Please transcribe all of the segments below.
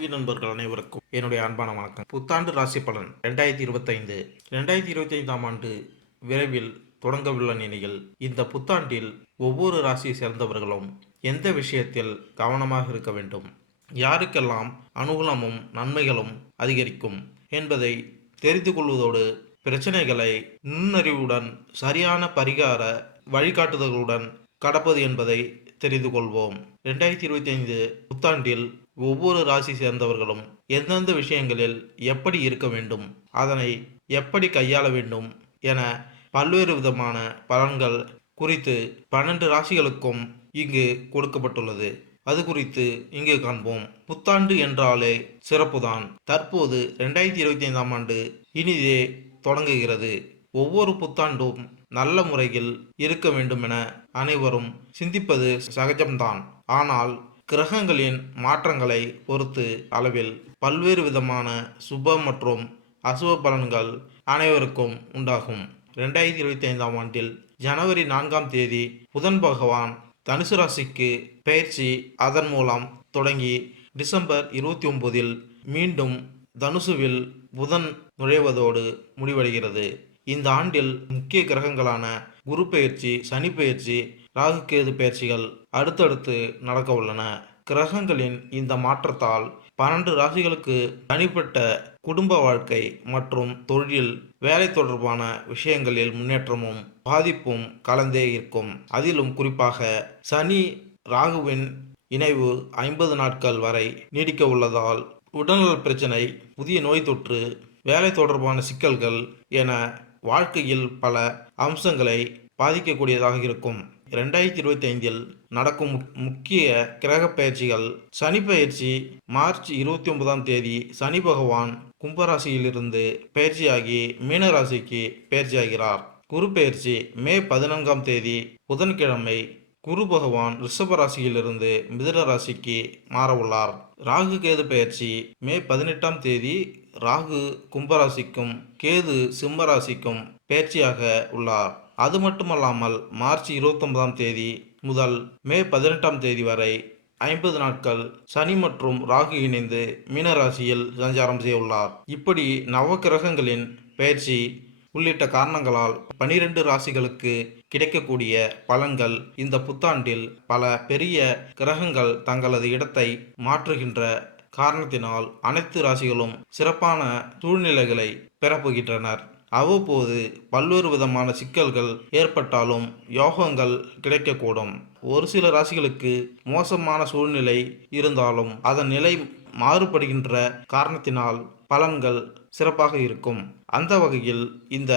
ஆன்மீக நண்பர்கள் அனைவருக்கும் என்னுடைய அன்பான வணக்கம். புத்தாண்டு ராசி பலன் 2025. 2025ஆம் ஆண்டு விரைவில் தொடங்கவுள்ள நிலையில் இந்த புத்தாண்டில் ஒவ்வொரு ராசியை சேர்ந்தவர்களும் எந்த விஷயத்தில் கவனமாக இருக்க வேண்டும், யாருக்கெல்லாம் அனுகூலமும் நன்மைகளும் அதிகரிக்கும் என்பதை தெரிந்து கொள்வதோடு பிரச்சனைகளை நுண்ணறிவுடன் சரியான பரிகார வழிகாட்டுதல்களுடன் கடப்பது என்பதை தெரிந்து கொள்வோம். 2025 புத்தாண்டில் ஒவ்வொரு ராசி சேர்ந்தவர்களும் எந்தெந்த விஷயங்களில் எப்படி இருக்க வேண்டும், அதனை எப்படி கையாள வேண்டும் என பல்வேறு விதமான பலன்கள் குறித்து 12 ராசிகளுக்கும் இங்கு கொடுக்கப்பட்டுள்ளது. அது குறித்து இங்கு காண்போம். புத்தாண்டு என்றாலே சிறப்புதான். தற்போது 2025ஆம் ஆண்டு இனிதே தொடங்குகிறது. ஒவ்வொரு புத்தாண்டும் நல்ல முறையில் இருக்க வேண்டும் என அனைவரும் சிந்திப்பது சகஜம்தான். ஆனால் கிரகங்களின் மாற்றங்களை பொறுத்து அளவில் பல்வேறு விதமான சுப மற்றும் அசுப பலன்கள் அனைவருக்கும் உண்டாகும். 2025ஆம் ஆண்டில் ஜனவரி 4ஆம் தேதி புதன் பகவான் தனுசு ராசிக்கு பெயர்ச்சி. அதன் மூலம் தொடங்கி டிசம்பர் 29இல் மீண்டும் தனுசுவில் புதன் நுழைவதோடு முடிவடைகிறது. இந்த ஆண்டில் முக்கிய கிரகங்களான குரு பெயர்ச்சி, சனி பெயர்ச்சி, ராகு கேது பெயர்ச்சிகள் அடுத்தடுத்து நடக்க உள்ளன. கிரகங்களின் இந்த மாற்றத்தால் 12 ராசிகளுக்கு தனிப்பட்ட குடும்ப வாழ்க்கை மற்றும் தொழில், வேலை தொடர்பான விஷயங்களில் முன்னேற்றமும் பாதிப்பும் கலந்தே இருக்கும். அதிலும் குறிப்பாக சனி ராகுவின் இணைவு 50 நாட்கள் வரை நீடிக்க உள்ளதால் உடல்நல பிரச்சனை, புதிய நோய் தொற்று, வேலை தொடர்பான சிக்கல்கள் என வாழ்க்கையில் பல அம்சங்களை பாதிக்கக்கூடியதாக இருக்கும். 2025இல் நடக்கும் முக்கிய கிரக பயிற்சிகள். சனி பயிற்சி மார்ச் 29ஆம் தேதி சனி பகவான் கும்பராசியிலிருந்து பயிற்சியாகி மீனராசிக்கு பயிற்சியாகிறார். குரு பயிற்சி மே 14ஆம் தேதி புதன்கிழமை குரு பகவான் ரிஷப ராசியிலிருந்து மிதுன ராசிக்கு மாறவுள்ளார். ராகு கேது பயிற்சி மே 18ஆம் தேதி ராகு கும்பராசிக்கும் கேது சிம்ம ராசிக்கும் பயிற்சியாக உள்ளார். அது மட்டுமல்லாமல் மார்ச் 29ஆம் தேதி முதல் மே 18ஆம் தேதி வரை 50 நாட்கள் சனி மற்றும் ராகு இணைந்து மீனராசியில் சஞ்சாரம் செய்ய உள்ளார். இப்படி நவகிரகங்களின் பயிற்சி உள்ளிட்ட காரணங்களால் 12 ராசிகளுக்கு கிடைக்கக்கூடிய பலன்கள் இந்த புத்தாண்டில் பல பெரிய கிரகங்கள் தங்களது இடத்தை மாற்றுகின்ற காரணத்தினால் அனைத்து ராசிகளும் சிறப்பான சூழ்நிலைகளை பெறப்போகின்றனர். அவ்வப்போது பல்வேறு விதமான சிக்கல்கள் ஏற்பட்டாலும் யோகங்கள் கிடைக்கக்கூடும். ஒரு சில ராசிகளுக்கு மோசமான சூழ்நிலை இருந்தாலும் அதன் நிலை மாறுபடுகின்ற காரணத்தினால் பலன்கள் சிறப்பாக இருக்கும். அந்த வகையில் இந்த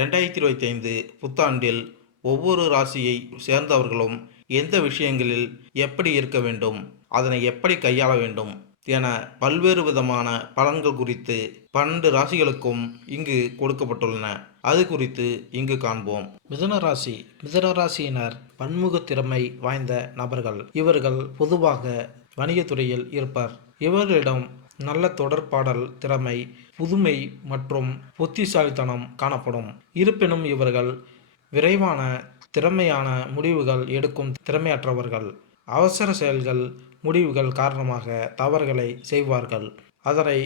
2025 புத்தாண்டில் ஒவ்வொரு ராசியை சேர்ந்தவர்களும் எந்த விஷயங்களில் எப்படி இருக்க வேண்டும், அதனை எப்படி கையாள வேண்டும் என பல்வேறு விதமான பலன்கள் குறித்து 12 ராசிகளுக்கும் இங்கு கொடுக்கப்பட்டுள்ளன. அது குறித்து இங்கு காண்போம். மிதுன ராசி. மிதுன ராசியினர் பன்முக திறமை வாய்ந்த நபர்கள். இவர்கள் பொதுவாக வணிகத்துறையில் இருப்பர். இவர்களிடம் நல்ல தொடர்பாடல் திறமை, புதுமை மற்றும் புத்திசாலித்தனம் காணப்படும். இருப்பினும் இவர்கள் விரைவான திறமையான முடிவுகள் எடுக்கும் திறமையற்றவர்கள். அவசர செயல்கள் முடிவுகள் காரணமாக தவறுகளை செய்வார்கள். அதனை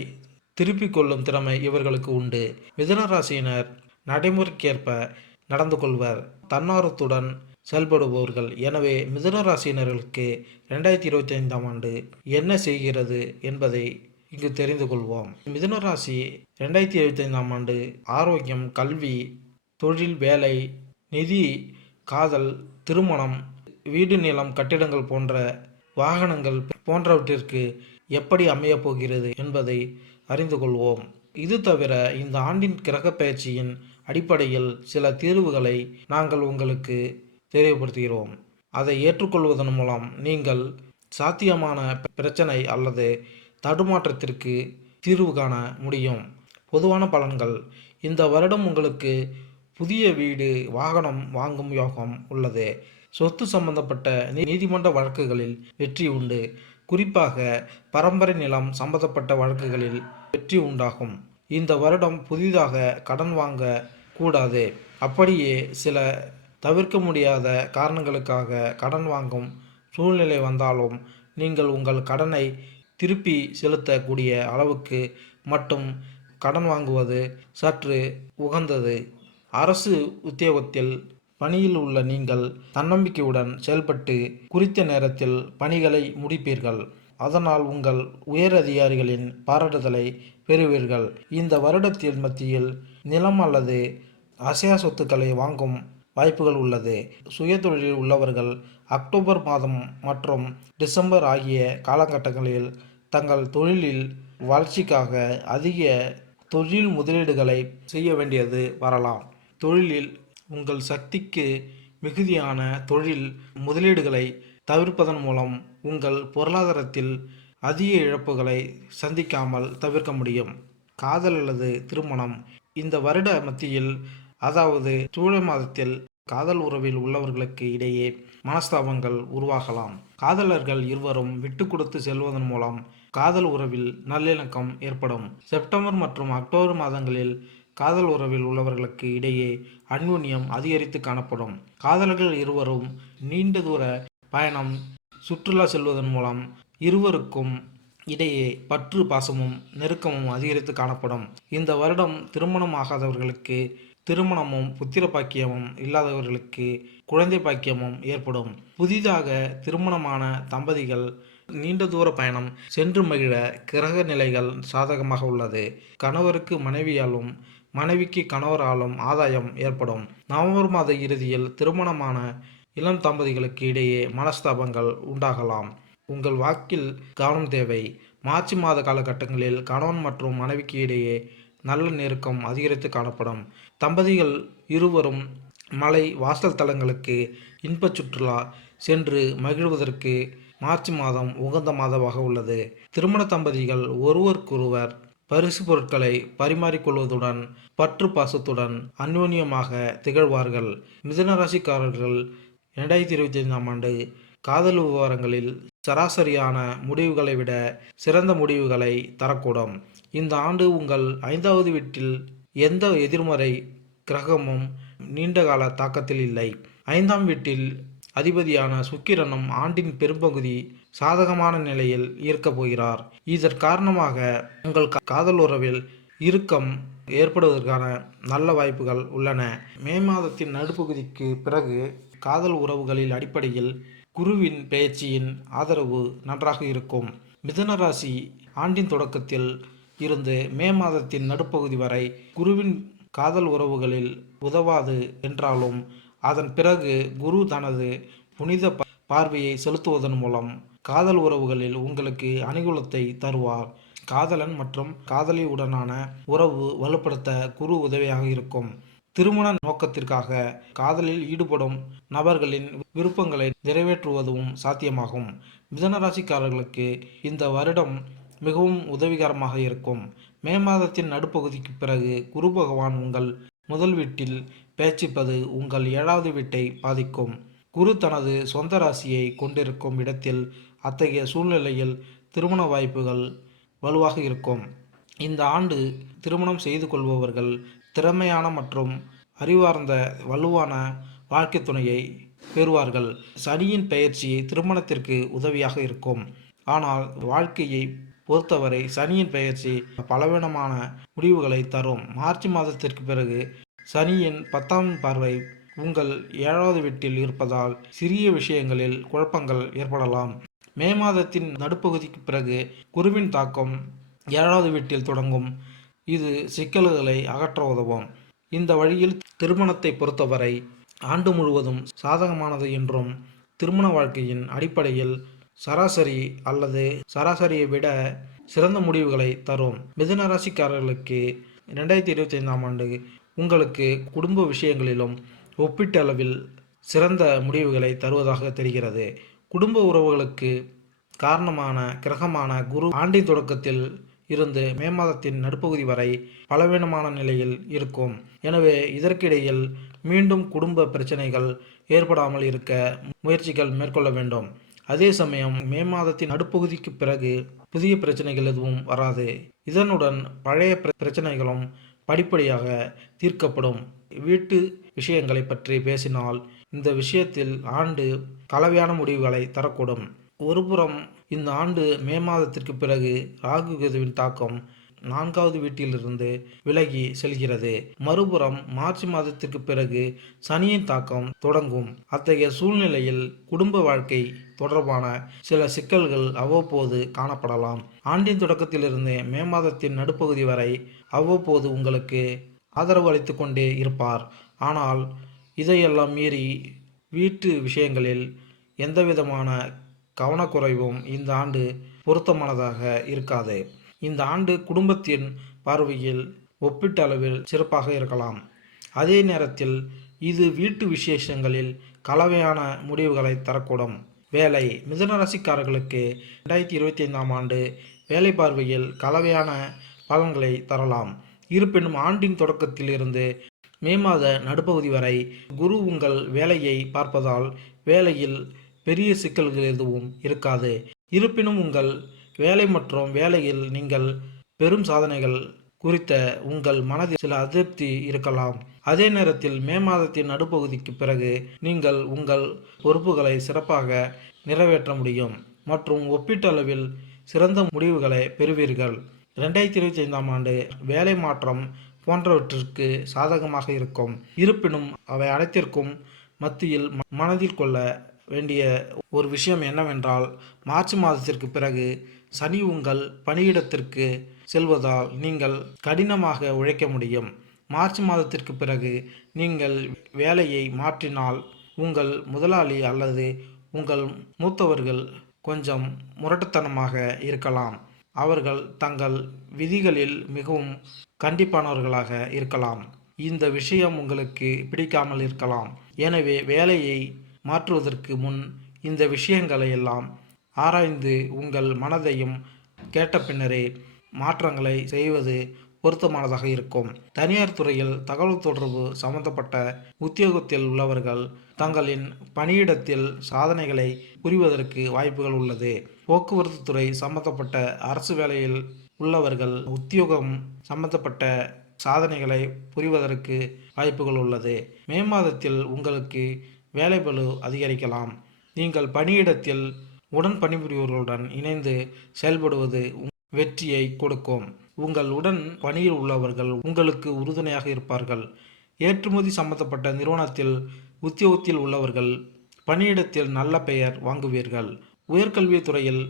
திருப்பிக் கொள்ளும் திறமை இவர்களுக்கு உண்டு. மிதுன ராசியினர் நடைமுறைக்கேற்ப நடந்து கொள்வர். தன்னார்வத்துடன் செயல்படுபவர்கள். எனவே மிதுன ராசியினர்களுக்கு 2025ஆம் ஆண்டு என்ன செய்கிறது என்பதை இங்கு தெரிந்து கொள்வோம். மிதுன ராசி 2025ஆம் ஆண்டு ஆரோக்கியம், கல்வி, தொழில், வேலை, நிதி, காதல், திருமணம், வீடு, நிலம், கட்டிடங்கள் போன்ற வாகனங்கள் போன்றவற்றிற்கு எப்படி அமையப் போகிறது என்பதை அறிந்து கொள்வோம். இது தவிர இந்த ஆண்டின் கிரக பயிற்சியின் அடிப்படையில் சில தீர்வுகளை நாங்கள் உங்களுக்கு தெரியப்படுத்துகிறோம். அதை ஏற்றுக்கொள்வதன் மூலம் நீங்கள் சாத்தியமான பிரச்சனை அல்லது தடுமாற்றத்திற்கு தீர்வு காண முடியும். பொதுவான பலன்கள். இந்த வருடம் உங்களுக்கு புதிய வீடு, வாகனம் வாங்கும் யோகம் உள்ளது. சொத்து சம்பந்தப்பட்ட நீதிமன்ற வழக்குகளில் வெற்றி உண்டு. குறிப்பாக பரம்பரை நிலம் சம்பந்தப்பட்ட வழக்குகளில் வெற்றி உண்டாகும். இந்த வருடம் புதிதாக கடன் வாங்க கூடாது. அப்படியே சில தவிர்க்க முடியாத காரணங்களுக்காக கடன் வாங்கும் சூழ்நிலை வந்தாலும் நீங்கள் உங்கள் கடனை திருப்பி செலுத்தக்கூடிய அளவுக்கு மட்டும் கடன் வாங்குவது சற்று உகந்தது. அரசு உத்தியோகத்தில் பணியில் உள்ள நீங்கள் தன்னம்பிக்கையுடன் செயல்பட்டு குறித்த நேரத்தில் பணிகளை முடிப்பீர்கள். அதனால் உங்கள் உயர் அதிகாரிகளின் பாராட்டுதலை பெறுவீர்கள். இந்த வருடத்தின் மத்தியில் நிலம் அல்லது அசையா சொத்துக்களை வாங்கும் வாய்ப்புகள் உள்ளது. சுயதொழிலில் உள்ளவர்கள் அக்டோபர் மாதம் மற்றும் டிசம்பர் ஆகிய காலகட்டங்களில் தங்கள் தொழிலில் வளர்ச்சிக்காக அதிக தொழில் முதலீடுகளை செய்ய வேண்டியது வரலாம். தொழிலில் உங்கள் சக்திக்கு மிகுதியான தொழில் முதலீடுகளை தவிர்ப்பதன் மூலம் உங்கள் பொருளாதாரத்தில் அதிக இழப்புகளை சந்திக்காமல் தவிர்க்க முடியும். காதல் அல்லது திருமணம் இந்த வருட மத்தியில், அதாவது ஜூலை மாதத்தில் காதல் உறவில் உள்ளவர்களுக்கு இடையே மனஸ்தாபங்கள் உருவாகலாம். காதலர்கள் இருவரும் விட்டு கொடுத்து செல்வதன் மூலம் காதல் உறவில் நல்லிணக்கம் ஏற்படும். செப்டம்பர் மற்றும் அக்டோபர் மாதங்களில் காதல் உறவில் உள்ளவர்களுக்கு இடையே அந்யோன்யம் அதிகரித்து காணப்படும். காதலர்கள் இருவரும் நீண்ட தூர பயணம், சுற்றுலா செல்வதன் மூலம் இருவருக்கும் இடையே பற்று, பாசமும் நெருக்கமும் அதிகரித்து காணப்படும். இந்த வருடம் திருமணம் ஆகாதவர்களுக்கு திருமணமும், புத்திர பாக்கியமும் இல்லாதவர்களுக்கு குழந்தை பாக்கியமும் ஏற்படும். புதிதாக திருமணமான தம்பதிகள் நீண்ட தூர பயணம் சென்று மகிழ கிரக நிலைகள் சாதகமாக உள்ளது. கணவருக்கு மனைவியாலும், மனைவிக்கு கணவராலும் ஆதாயம் ஏற்படும். நவம்பர் மாத இறுதியில் திருமணமான இளம் தம்பதிகளுக்கு இடையே மனஸ்தாபங்கள் உண்டாகலாம். உங்கள் வாக்கில் கவனம் தேவை. மார்ச் மாத காலகட்டங்களில் கணவன் மற்றும் மனைவிக்கு இடையே நல்ல நெருக்கம் அதிகரித்து காணப்படும். தம்பதிகள் இருவரும் மலை, வாசல் தலங்களுக்கு இன்ப சுற்றுலா சென்று மகிழ்வதற்கு மார்ச் மாதம் உகந்த மாதமாக உள்ளது. திருமண தம்பதிகள் ஒருவருக்கொருவர் பரிசு பொருட்களை பரிமாறிக்கொள்வதுடன் பற்று பாசத்துடன் அந்யோன்யமாக திகழ்வார்கள். மிதுன ராசிக்காரர்கள் 2025ஆம் ஆண்டு காதல் விவகாரங்களில் சராசரியான முடிவுகளை விட சிறந்த முடிவுகளை தரக்கூடும். இந்த ஆண்டு உங்கள் 5வது வீட்டில் எந்த எதிர்மறை கிரகமும் நீண்டகால தாக்கத்தில் இல்லை. 5ஆம் வீட்டில் அதிபதியான சுக்கிரனும் ஆண்டின் பெரும்பகுதி சாதகமான நிலையில் இருக்கப் போகிறார். இதன் காரணமாக உங்கள் காதல் உறவில் இறுக்கம் ஏற்படுவதற்கான நல்ல வாய்ப்புகள் உள்ளன. மே மாதத்தின் நடுப்பகுதிக்கு பிறகு காதல் உறவுகளில் அடிப்படையில் குருவின் பெயர்ச்சியின் ஆதரவு நன்றாக இருக்கும். மிதுன ராசி ஆண்டின் தொடக்கத்தில் இருந்து மே மாதத்தின் நடுப்பகுதி வரை குருவின் காதல் உறவுகளில் உதவாது என்றாலும், அதன் பிறகு குரு தனது புனித பார்வையை செலுத்துவதன் மூலம் காதல் உறவுகளில் உங்களுக்கு அனுகூலத்தை தருவார். காதலன் மற்றும் காதலியுடனான உறவு வலுப்படுத்த குரு உதவியாக இருக்கும். திருமண நோக்கத்திற்காக காதலில் ஈடுபடும் நபர்களின் விருப்பங்களை நிறைவேற்றுவதும் சாத்தியமாகும். மிதுன ராசிக்காரர்களுக்கு இந்த வருடம் மிகவும் உதவிகரமாக இருக்கும். மே மாதத்தின் நடுப்பகுதிக்கு பிறகு குரு பகவான் உங்கள் முதல் வீட்டில் பேச்சிப்பது உங்கள் 7வது வீட்டை பாதிக்கும். குரு தனது சொந்த ராசியை கொண்டிருக்கும் இடத்தில் அத்தகைய சூழ்நிலையில் திருமண வாய்ப்புகள் வலுவாக இருக்கும். இந்த ஆண்டு திருமணம் செய்து கொள்பவர்கள் திறமையான மற்றும் அறிவார்ந்த வலுவான வாழ்க்கை துணையை பெறுவார்கள். சனியின் பெயர்ச்சி திருமணத்திற்கு உதவியாக இருக்கும். ஆனால் வாழ்க்கையை பொறுத்தவரை சனியின் பெயர்ச்சி பலவீனமான முடிவுகளை தரும். மார்ச் மாதத்திற்கு பிறகு சனியின் 10ஆம் பார்வை உங்கள் 7வது வீட்டில் இருப்பதால் சிறிய விஷயங்களில் குழப்பங்கள் ஏற்படலாம். மே மாதத்தின் நடுப்பகுதிக்கு பிறகு குருவின் தாக்கம் 7வது வீட்டில் தொடங்கும். இது சிக்கல்களை அகற்ற உதவும். இந்த வழியில் திருமணத்தை பொறுத்தவரை ஆண்டு முழுவதும் சாதகமானது என்றும், திருமண வாழ்க்கையின் அடிப்படையில் சராசரி அல்லது சராசரியை விட சிறந்த முடிவுகளை தரும். மிதுன ராசிக்காரர்களுக்கு 2025ஆம் ஆண்டு உங்களுக்கு குடும்ப விஷயங்களிலும் ஒப்பீட்டளவில் சிறந்த முடிவுகளை தருவதாக தெரிகிறது. குடும்ப உறவுகளுக்கு காரணமான கிரகமான குரு ஆண்டின் தொடக்கத்தில் இருந்து மே மாதத்தின் நடுப்பகுதி வரை பலவீனமான நிலையில் இருக்கும். எனவே இதற்கிடையில் மீண்டும் குடும்ப பிரச்சனைகள் ஏற்படாமல் இருக்க முயற்சிகள் மேற்கொள்ள வேண்டும். அதே சமயம் மே மாதத்தின் நடுப்பகுதிக்கு பிறகு புதிய பிரச்சனைகள் எதுவும் வராது. இதனுடன் பழைய பிரச்சனைகளும் படிப்படியாக தீர்க்கப்படும். வீட்டு விஷயங்களை பற்றி பேசினால், இந்த விஷயத்தில் ஆண்டு கலவையான முடிவுகளை தரக்கூடும். ஒருபுறம் இந்த ஆண்டு மே மாதத்திற்கு பிறகு ராகு கேதுவின் தாக்கம் 4வது வீட்டிலிருந்து விலகி செல்கிறது. மறுபுறம் மார்ச் மாதத்திற்கு பிறகு சனியின் தாக்கம் தொடங்கும். அத்தகைய சூழ்நிலையில் குடும்ப வாழ்க்கை தொடர்பான சில சிக்கல்கள் அவ்வப்போது காணப்படலாம். ஆண்டின் தொடக்கத்திலிருந்து மே மாதத்தின் நடுப்பகுதி வரை அவ்வப்போது உங்களுக்கு ஆதரவு அளித்து கொண்டே இருப்பார். ஆனால் இதையெல்லாம் மீறி வீட்டு விஷயங்களில் எந்தவிதமான கவனக்குறைவும் இந்த ஆண்டு பொருத்தமானதாக இருக்காது. இந்த ஆண்டு குடும்பத்தின் பார்வையில் ஒப்பீட்டளவில் சிறப்பாக இருக்கலாம். அதே நேரத்தில் இது வீட்டு விசேஷங்களில் கலவையான முடிவுகளை தரக்கூடும். வேலை மிதுன ராசிக்காரர்களுக்கு 2025ஆம் ஆண்டு வேலை பார்வையில் கலவையான பலன்களை தரலாம். இருப்பினும் ஆண்டின் தொடக்கத்தில் இருந்து மே மாத நடுப்பகுதி வரை குரு உங்கள் வேலையை பார்ப்பதால் வேலையில் பெரிய சிக்கல்கள் எதுவும் இருக்காது. இருப்பினும் உங்கள் வேலை மற்றும் வேலையில் நீங்கள் பெரும் சாதனைகள் குறித்த உங்கள் மனதில் சில அதிருப்தி இருக்கலாம். அதே நேரத்தில் மே மாதத்தின் நடுப்பகுதிக்கு பிறகு நீங்கள் உங்கள் பொறுப்புகளை சிறப்பாக நிறைவேற்ற முடியும் மற்றும் ஒப்பீட்டளவில் சிறந்த முடிவுகளை பெறுவீர்கள். 2025ஆம் ஆண்டு வேலை மாற்றம் போன்றவற்றிற்கு சாதகமாக இருக்கும். இருப்பினும் அவை அனைத்திற்கும் மத்தியில் மனதில் கொள்ள வேண்டிய ஒரு விஷயம் என்னவென்றால், மார்ச் மாதத்திற்கு பிறகு சனி உங்கள் பணியிடத்திற்கு செல்வதால் நீங்கள் கடினமாக உழைக்க முடியும். மார்ச் மாதத்திற்கு பிறகு நீங்கள் வேலையை மாற்றினால் உங்கள் முதலாளி அல்லது உங்கள் மூத்தவர்கள் கொஞ்சம் முரட்டுத்தனமாக இருக்கலாம். அவர்கள் தங்கள் விதிகளில் மிகவும் கண்டிப்பானவர்களாக இருக்கலாம். இந்த விஷயம் உங்களுக்கு பிடிக்காமல் இருக்கலாம். எனவே வேலையை மாற்றுவதற்கு முன் இந்த விஷயங்களை எல்லாம் ஆராய்ந்து உங்கள் மனதையும் கேட்ட பின்னரே மாற்றங்களை செய்வது பொருத்தமானதாக இருக்கும். தனியார் துறையில் தகவல் தொடர்பு சம்பந்தப்பட்ட உத்தியோகத்தில் உள்ளவர்கள் தங்களின் பணியிடத்தில் சாதனைகளை புரிவதற்கு வாய்ப்புகள் உள்ளது. போக்குவரத்து துறை சம்பந்தப்பட்ட அரசு வேலையில் உள்ளவர்கள் உத்தியோகம் சம்பந்தப்பட்ட சாதனைகளை புரிவதற்கு வாய்ப்புகள் உள்ளது. மே மாதத்தில் உங்களுக்கு வேலைப்பளு அதிகரிக்கலாம். நீங்கள் பணியிடத்தில் உடன் பணிபுரிபவர்களுடன் இணைந்து செயல்படுவது வெற்றியை கொடுக்கும். உங்கள் உடன் பணியில் உள்ளவர்கள் உங்களுக்கு உறுதுணையாக இருப்பார்கள். ஏற்றுமதி சம்பந்தப்பட்ட நிறுவனத்தில் உத்தியோகத்தில் உள்ளவர்கள் பணியிடத்தில் நல்ல பெயர் வாங்குவீர்கள். உயர்கல்வி துறையில்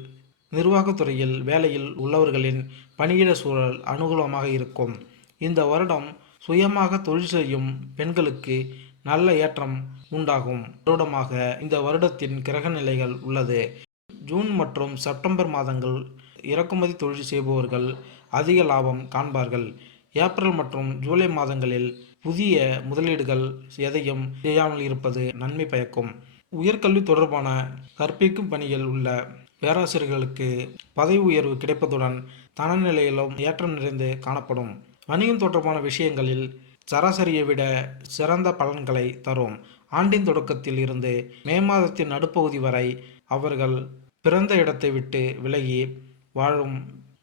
நிர்வாகத்துறையில் வேலையில் உள்ளவர்களின் பணியிட சூழல் அனுகூலமாக இருக்கும். இந்த வருடம் சுயமாக தொழில் செய்யும் பெண்களுக்கு நல்ல ஏற்றம் உண்டாகும் வருடமாக இந்த வருடத்தின் கிரக நிலைகள் உள்ளது. ஜூன் மற்றும் செப்டம்பர் மாதங்கள் இறக்குமதி தொழில் செய்பவர்கள் அதிக லாபம் காண்பார்கள். ஏப்ரல் மற்றும் ஜூலை மாதங்களில் புதிய முதலீடுகள் எதையும் செய்யாமல் இருப்பது நன்மை பயக்கும். உயர்கல்வி தொடர்பான கற்பிக்கும் பணியில் உள்ள பேராசிரியர்களுக்கு பதவி உயர்வு கிடைப்பதுடன் தனநிலையிலும் ஏற்றம் நிறைந்து காணப்படும். வணிகம் தொடர்பான விஷயங்களில் சராசரியை விட சிறந்த பலன்களை தரும். ஆண்டின் தொடக்கத்தில் இருந்து மே மாதத்தின் நடுப்பகுதி வரை அவர்கள் பிறந்த இடத்தை விட்டு விலகி வாழும்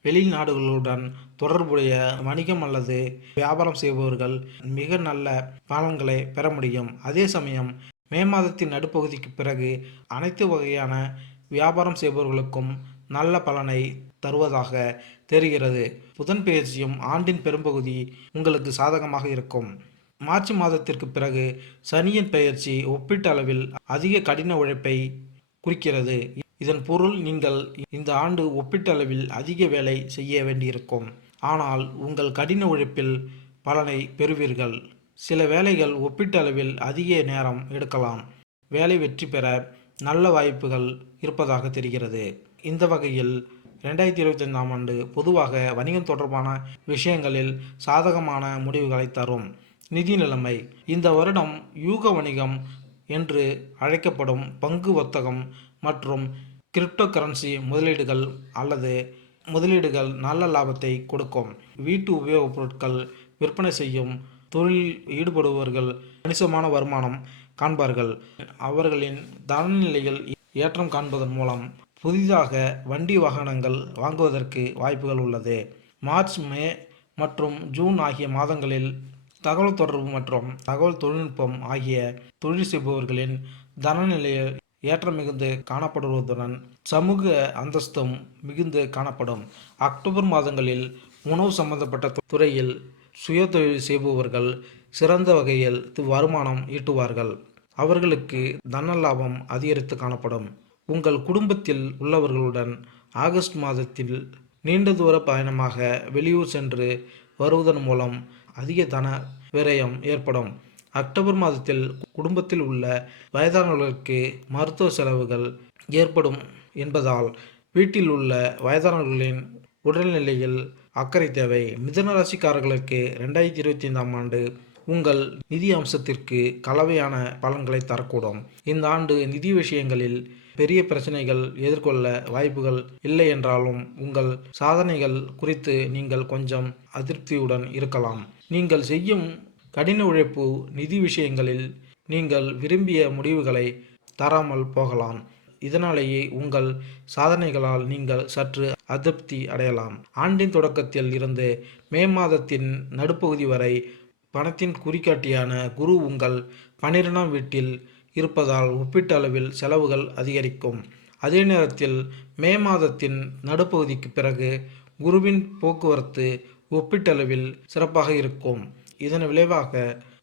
வெளிநாடுகளுடன் தொடர்புடைய வணிகம் அல்லது வியாபாரம் செய்பவர்கள் மிக நல்ல பலன்களை பெற முடியும். அதே சமயம் மே மாதத்தின் நடுப்பகுதிக்கு பிறகு அனைத்து வகையான வியாபாரம் செய்பவர்களுக்கும் நல்ல பலனை தருவதாக தெரிகிறது. புதன் பெயர்ச்சியும் ஆண்டின் பெரும்பகுதி உங்களுக்கு சாதகமாக இருக்கும். மார்ச் மாதத்திற்கு பிறகு சனியின் பெயர்ச்சி ஒப்பீட்டளவில் அதிக கடின உழைப்பை குறிக்கிறது. இதன் பொருள் நீங்கள் இந்த ஆண்டு ஒப்பீட்டளவில் அதிக வேலை செய்ய வேண்டியிருக்கும். ஆனால் உங்கள் கடின உழைப்பில் பலனை பெறுவீர்கள். சில வேலைகள் ஒப்பீட்டளவில் அதிக நேரம் எடுக்கலாம். வேலை வெற்றி பெற நல்ல வாய்ப்புகள் இருப்பதாக தெரிகிறது. இந்த வகையில் 2025ஆம் ஆண்டு பொதுவாக வணிகம் தொடர்பான விஷயங்களில் சாதகமான முடிவுகளை தரும். நிதி நிலைமை இந்த வருடம் யூக வணிகம் என்று அழைக்கப்படும் பங்கு வர்த்தகம் மற்றும் கிரிப்டோ கரன்சி முதலீடுகள் அல்லது முதலீடுகள் நல்ல லாபத்தை கொடுக்கும். வீட்டு உபயோகப் பொருட்கள் விற்பனை செய்யும் தொழில் ஈடுபடுபவர்கள் கணிசமான வருமானம் காண்பார்கள். அவர்களின் தனநிலையில் ஏற்றம் காண்பதன் மூலம் புதிதாக வண்டி வாகனங்கள் வாங்குவதற்கு வாய்ப்புகள் உள்ளது. மார்ச், மே மற்றும் ஜூன் ஆகிய மாதங்களில் தகவல் தொடர்பு மற்றும் தகவல் தொழில்நுட்பம் ஆகிய தொழில் செய்பவர்களின் தனநிலையில் ஏற்றம் மிகுந்து காணப்படுவதுடன் சமூக அந்தஸ்தும் மிகுந்து காணப்படும். அக்டோபர் மாதங்களில் உணவு சம்பந்தப்பட்ட துறையில் சுயதொழில் செய்பவர்கள் சிறந்த வகையில் வருமானம் ஈட்டுவார்கள். அவர்களுக்கு தன லாபம் அதிகரித்து காணப்படும். உங்கள் குடும்பத்தில் உள்ளவர்களுடன் ஆகஸ்ட் மாதத்தில் நீண்ட தூர பயணமாக வெளியூர் சென்று வருவதன் மூலம் அதிக தன விரயம் ஏற்படும். அக்டோபர் மாதத்தில் குடும்பத்தில் உள்ள வயதானவர்களுக்கு மருத்துவ செலவுகள் ஏற்படும் என்பதால் வீட்டில் உள்ள வயதானவர்களின் உடல்நிலையில் அக்கறை தேவை. மிதுன ராசிக்காரர்களுக்கு 2025ஆம் ஆண்டு உங்கள் நிதி அம்சத்திற்கு கலவையான பலன்களை தரக்கூடும். இந்த ஆண்டு நிதி விஷயங்களில் பெரிய பிரச்சனைகள் எதிர்கொள்ள வாய்ப்புகள் இல்லை என்றாலும் உங்கள் சாதனைகள் குறித்து நீங்கள் கொஞ்சம் அதிருப்தியுடன் இருக்கலாம். நீங்கள் செய்யும் கடின உழைப்பு நிதி விஷயங்களில் நீங்கள் விரும்பிய முடிவுகளை தராமல் போகலாம். இதனாலேயே உங்கள் சாதனைகளால் நீங்கள் சற்று அதிருப்தி அடையலாம். ஆண்டின் தொடக்கத்தில் இருந்து மே மாதத்தின் நடுப்பகுதி வரை பணத்தின் குறிகாட்டியான குரு உங்கள் 12ஆம் வீட்டில் இருப்பதால் ஒப்பீட்டளவில் செலவுகள் அதிகரிக்கும். அதே நேரத்தில் மே மாதத்தின் நடுப்பகுதிக்கு பிறகு குருவின் போக்குவரத்து ஒப்பீட்டளவில் சிறப்பாக இருக்கும். இதன் விளைவாக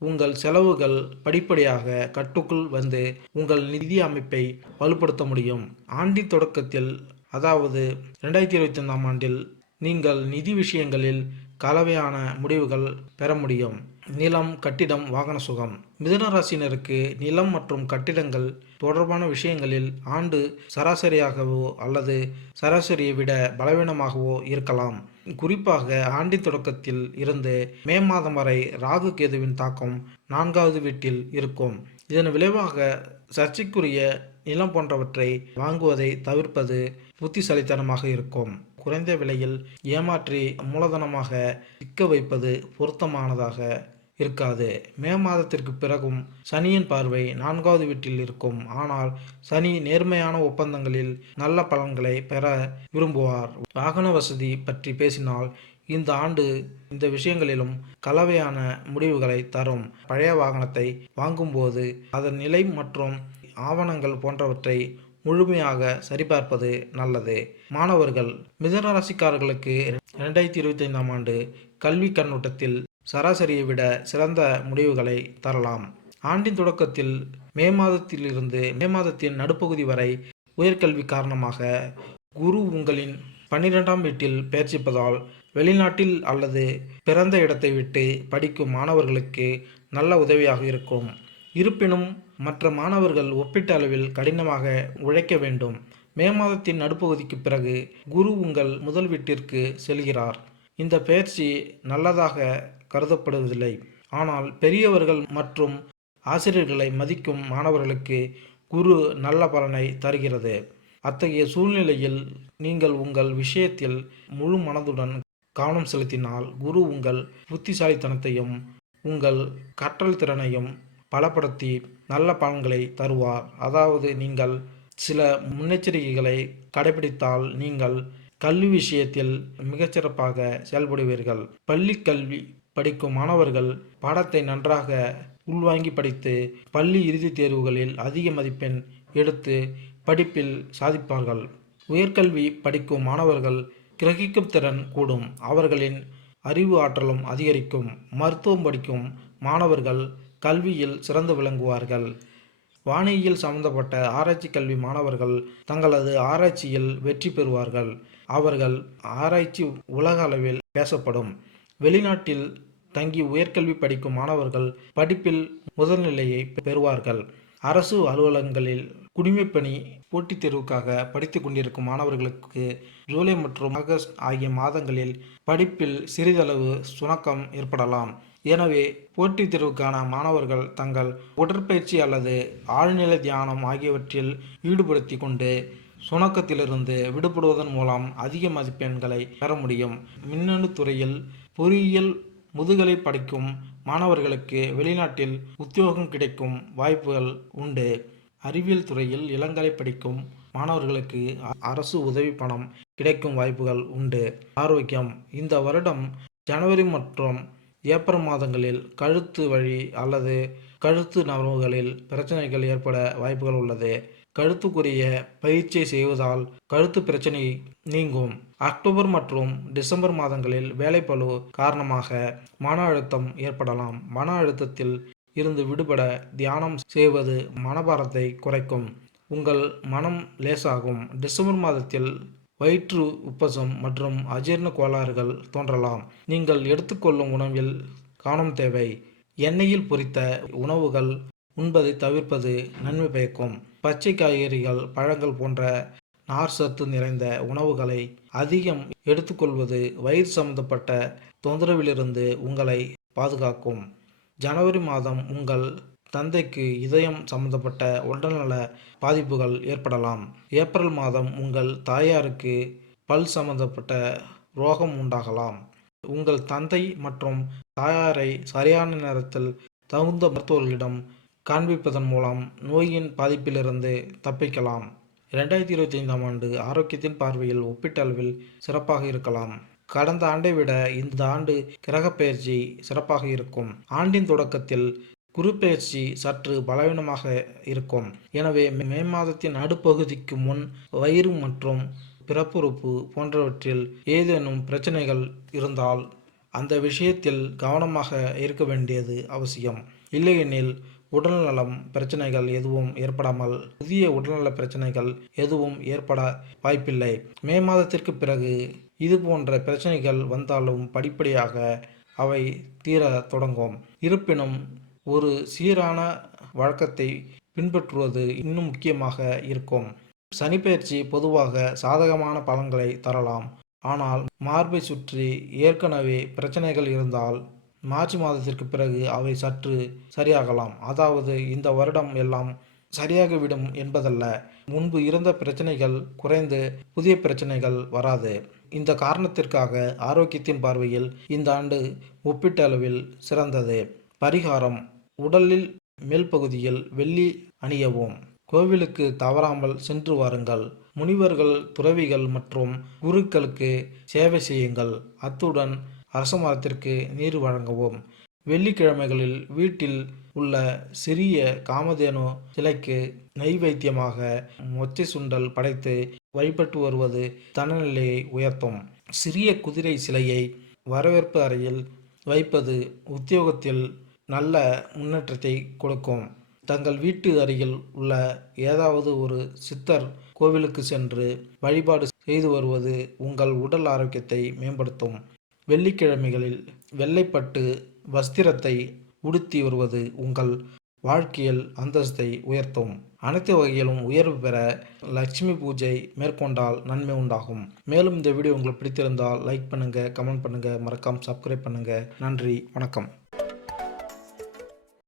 உங்கள் செலவுகள் படிப்படியாக கட்டுக்குள் வந்து உங்கள் நிதி அமைப்பை வலுப்படுத்த முடியும். ஆண்டின் தொடக்கத்தில், அதாவது 2025ஆம் ஆண்டில் நீங்கள் நிதி விஷயங்களில் கலவையான முடிவுகள் பெற முடியும். நிலம், கட்டிடம், வாகன சுகம். மிதுன ராசினருக்கு நிலம் மற்றும் கட்டிடங்கள் தொடர்பான விஷயங்களில் ஆண்டு சராசரியாகவோ அல்லது சராசரியை விட பலவீனமாகவோ இருக்கலாம். குறிப்பாக ஆண்டின் தொடக்கத்தில் இருந்து மே மாதம் வரை ராகு கேதுவின் தாக்கம் 4வது வீட்டில் இருக்கும். இதன் விளைவாக சர்ச்சைக்குரிய நிலம் போன்றவற்றை வாங்குவதை தவிர்ப்பது புத்திசாலித்தனமாக இருக்கும். குறைந்த விலையில் ஏமாற்றி மூலதனமாக சிக்க வைப்பது பொருத்தமானதாக இருக்காது. மே மாதத்திற்கு பிறகும் சனியின் பார்வை 4வது வீட்டில் இருக்கும். ஆனால் சனி நேர்மையான ஒப்பந்தங்களில் நல்ல பலன்களை பெற விரும்புவார். வாகன வசதி பற்றி பேசினால் இந்த ஆண்டு இந்த விஷயங்களிலும் கலவையான முடிவுகளை தரும். பழைய வாகனத்தை வாங்கும்போது அதன் நிலை மற்றும் ஆவணங்கள் போன்றவற்றை முழுமையாக சரிபார்ப்பது நல்லது. மாணவர்கள். மிதுன ராசிக்காரர்களுக்கு 2025ஆம் ஆண்டு கல்வி கண்ணோட்டத்தில் சராசரியை விட சிறந்த முடிவுகளை தரலாம். ஆண்டின் தொடக்கத்தில் மே மாதத்திலிருந்து மே மாதத்தின் நடுப்பகுதி வரை உயர்கல்வி காரணமாக குரு உங்களின் 12ஆம் வீட்டில் பெயர்ச்சிப்பதால் வெளிநாட்டில் அல்லது பிறந்த இடத்தை விட்டு படிக்கும் மாணவர்களுக்கு நல்ல உதவியாக இருக்கும். இருப்பினும் மற்ற மாணவர்கள் ஒப்பீட்டு அளவில் கடினமாக உழைக்க வேண்டும். மே மாதத்தின் நடுப்பகுதிக்கு பிறகு குரு உங்கள் முதல் வீட்டிற்கு செல்கிறார். இந்த பெயர்ச்சி நல்லதாக கருதப்படுவதில்லை. ஆனால் பெரியவர்கள் மற்றும் ஆசிரியர்களை மதிக்கும் மாணவர்களுக்கு குரு நல்ல பலனை தருகிறது. அத்தகைய சூழ்நிலையில் நீங்கள் உங்கள் விஷயத்தில் முழு மனதுடன் கவனம் செலுத்தினால் குரு உங்கள் புத்திசாலித்தனத்தையும் உங்கள் கற்றல் திறனையும் பலப்படுத்தி நல்ல பலன்களை தருவார். அதாவது நீங்கள் சில முன்னெச்சரிக்கைகளை கடைபிடித்தால் நீங்கள் கல்வி விஷயத்தில் மிகச்சிறப்பாக செயல்படுவீர்கள். பள்ளி கல்வி படிக்கும் மாணவர்கள் பாடத்தை நன்றாக உள்வாங்கி படித்து பள்ளி இறுதித் தேர்வுகளில் அதிக மதிப்பெண் எடுத்து படிப்பில் சாதிப்பார்கள். உயர்கல்வி படிக்கும் மாணவர்கள் கிரகிக்கும் திறன் கூடும். அவர்களின் அறிவு ஆற்றலும் அதிகரிக்கும். மருத்துவம் படிக்கும் மாணவர்கள் கல்வியில் சிறந்து விளங்குவார்கள். வானியல் சம்பந்தப்பட்ட ஆராய்ச்சி கல்வி மாணவர்கள் தங்களது ஆராய்ச்சியில் வெற்றி பெறுவார்கள். அவர்கள் ஆராய்ச்சி உலக அளவில் பேசப்படும். வெளிநாட்டில் தங்கி உயர்கல்வி படிக்கும் மாணவர்கள் படிப்பில் முதல்நிலையை பெறுவார்கள். அரசு அலுவலகங்களில் குடிமைப்பணி போட்டித் தேர்வுக்காக படித்து கொண்டிருக்கும் மாணவர்களுக்கு ஜூலை மற்றும் ஆகஸ்ட் ஆகிய மாதங்களில் படிப்பில் சிறிதளவு சுணக்கம் ஏற்படலாம். எனவே போட்டித் தேர்வுக்கான மாணவர்கள் தங்கள் உடற்பயிற்சி அல்லது ஆழ்நிலை தியானம் ஆகியவற்றில் ஈடுபடுத்தி கொண்டு சுணக்கத்திலிருந்து விடுபடுவதன் மூலம் அதிக மதிப்பெண்களை பெற முடியும். மின்னணு துறையில் பொறியியல் முதுகலை படிக்கும் மாணவர்களுக்கு வெளிநாட்டில் உத்தியோகம் கிடைக்கும் வாய்ப்புகள் உண்டு. அறிவியல் துறையில் இளங்கலை படிக்கும் மாணவர்களுக்கு அரசு உதவி பணம் கிடைக்கும் வாய்ப்புகள் உண்டு. ஆரோக்கியம். இந்த வருடம் ஜனவரி மற்றும் ஏப்ரல் மாதங்களில் கழுத்து வலி அல்லது கழுத்து நரம்புகளில் பிரச்சனைகள் ஏற்பட வாய்ப்புகள் உள்ளது. கழுத்துக்குரிய பயிற்சியை செய்வதால் கழுத்து பிரச்சனை நீங்கும். அக்டோபர் மற்றும் டிசம்பர் மாதங்களில் வேலைப்பளு காரணமாக மன அழுத்தம் ஏற்படலாம். மன அழுத்தத்தில் இருந்து விடுபட தியானம் செய்வது மனபாரத்தை குறைக்கும். உங்கள் மனம் லேசாகும். டிசம்பர் மாதத்தில் வயிற்று உப்பசம் மற்றும் அஜீரண கோளாறுகள் தோன்றலாம். நீங்கள் எடுத்துக்கொள்ளும் உணவில் கவனம் தேவை. எண்ணெயில் பொரித்த உணவுகள் உண்பதை தவிர்ப்பது நன்மை பயக்கும். பச்சை காய்கறிகள், பழங்கள் போன்ற நார் சத்து நிறைந்த உணவுகளை அதிகம் எடுத்துக்கொள்வது வயிறு சம்பந்தப்பட்ட தொந்தரவிலிருந்து உங்களை பாதுகாக்கும். ஜனவரி மாதம் உங்கள் தந்தைக்கு இதயம் சம்பந்தப்பட்ட உடல்நல பாதிப்புகள் ஏற்படலாம். ஏப்ரல் மாதம் உங்கள் தாயாருக்கு பல் சம்பந்தப்பட்ட ரோகம் உண்டாகலாம். உங்கள் தந்தை மற்றும் தாயாரை சரியான நேரத்தில் தகுந்த மருத்துவர்களிடம் காண்பிப்பதன் மூலம் நோயின் பாதிப்பிலிருந்து தப்பிக்கலாம். 2025ஆம் ஆண்டு ஆரோக்கியத்தின் பார்வையில் ஒப்பீட்டளவில் சிறப்பாக இருக்கலாம். கடந்த ஆண்டை விட இந்த ஆண்டு கிரகப்பெயர்ச்சி சிறப்பாக இருக்கும். ஆண்டின் தொடக்கத்தில் குரு பெயர்ச்சி சற்று பலவீனமாக இருக்கும். எனவே மே மாதத்தின் நடுப்பகுதிக்கு முன் வயிறு மற்றும் பிறப்புறுப்பு போன்றவற்றில் ஏதேனும் பிரச்சனைகள் இருந்தால் அந்த விஷயத்தில் கவனமாக இருக்க வேண்டியது அவசியம். இல்லையெனில் உடல்நலம் பிரச்சனைகள் எதுவும் ஏற்படாமல் புதிய உடல்நல பிரச்சனைகள் எதுவும் ஏற்பட வாய்ப்பில்லை. மே மாதத்திற்கு பிறகு இது போன்ற பிரச்சனைகள் வந்தாலும் படிப்படியாக அவை தீர தொடங்கும். இருப்பினும் ஒரு சீரான வழக்கத்தை பின்பற்றுவது இன்னும் முக்கியமாக இருக்கும். சனிப்பெயர்ச்சி பொதுவாக சாதகமான பலன்களை தரலாம். ஆனால் மார்பை சுற்றி ஏற்கனவே பிரச்சனைகள் இருந்தால் மார்ச் மாதத்திற்கு பிறகு அவை சற்று சரியாகலாம். அதாவது இந்த வருடம் எல்லாம் சரியாகிவிடும் என்பதல்ல. முன்பு இருந்த பிரச்சனைகள் குறைந்து புதிய பிரச்சனைகள் வராது. இந்த காரணத்திற்காக ஆரோக்கியத்தின் பார்வையில் இந்த ஆண்டு ஒப்பீட்டளவில் சிறந்தது. பரிகாரம்: உடலில் மேல் பகுதியில் வெள்ளி அணியவும். கோவிலுக்கு தவறாமல் சென்று வாருங்கள். முனிவர்கள், துறவிகள் மற்றும் குருக்களுக்கு சேவை செய்யுங்கள். அத்துடன் அரச மரத்திற்கு நீர் வழங்கவும். வெள்ளிக்கிழமைகளில் வீட்டில் உள்ள சிறிய காமதேனு சிலைக்கு நைவேத்தியமாக மொச்சை சுண்டல் படைத்து வழிபட்டு வருவது தனநிலையை உயர்த்தும். சிறிய குதிரை சிலையை வரவேற்பு அறையில் வைப்பது உத்தியோகத்தில் நல்ல முன்னேற்றத்தை கொடுக்கும். தங்கள் வீட்டு அருகில் உள்ள ஏதாவது ஒரு சித்தர் கோவிலுக்கு சென்று வழிபாடு செய்து வருவது உங்கள் உடல் ஆரோக்கியத்தை மேம்படுத்தும். வெள்ளிக்கிழமைகளில் வெள்ளைப்பட்டு வஸ்திரத்தை உடுத்தி வருவது உங்கள் வாழ்க்கையில் அந்தஸ்தை உயர்த்தும். அனைத்து வகையிலும் உயர்வு பெற லட்சுமி பூஜை மேற்கொண்டால் நன்மை உண்டாகும். மேலும் இந்த வீடியோ உங்களுக்கு பிடித்திருந்தால் லைக் பண்ணுங்கள், கமெண்ட் பண்ணுங்கள், மறக்காமல் சப்ஸ்கிரைப் பண்ணுங்கள். நன்றி, வணக்கம்.